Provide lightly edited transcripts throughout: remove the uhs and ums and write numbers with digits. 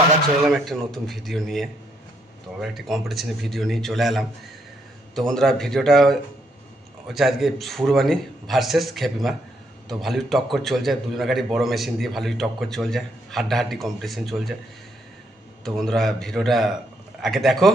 আবার চলে এলাম একটা নতুন ভিডিও নিয়ে। তো আবার একটা কম্পিটিশনের ভিডিও নিয়ে চলে এলাম। তো বন্ধুরা ভিডিওটা হচ্ছে আজকে ফুরবানি ভার্সেস খেপিমা। তো ভালোই টক্কর চলছে, দুজনের গাড়ি বড় মেশিন দিয়ে ভালোই টক্কর চলছে, হাড্ডাহাড্ডি কম্পিটিশন চলছে। তো বন্ধুরা ভিডিওটা আগে দেখো।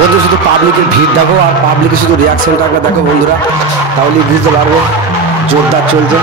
বন্ধু শুধু পাবলিকের ভিড় দেখো আর পাবলিকের শুধু রিয়াকশনটাকে দেখো বন্ধুরা, তাহলেই বুঝতে পারবে জোরদার চলছে।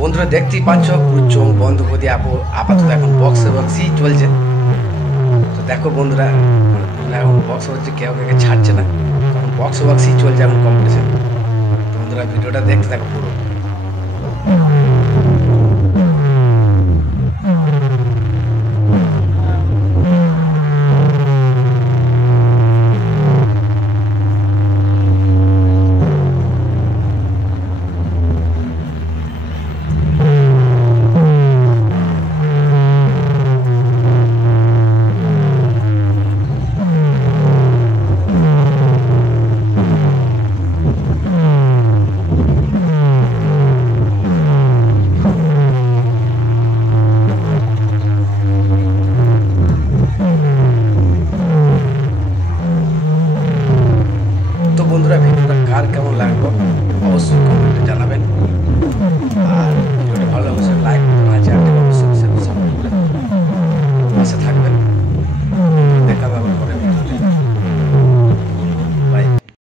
বন্ধুরা দেখতেই পাচ্ছ পুরো চোখ বন্ধ করে দিয়ে আপাতত এখন বক্সই চলছে। তো দেখো বন্ধুরা এখন বক্স হচ্ছে, কেউ কেউ ছাড়ছে না, কারণ বক্সই চলছে এখন কম্পিটিশন। তো বন্ধুরা ভিডিওটা দেখতে থাকো পুরো। বন্ধুরা ভিডিওটা কার কেমন লাগলো অবশ্যই কমেন্টে জানাবেন।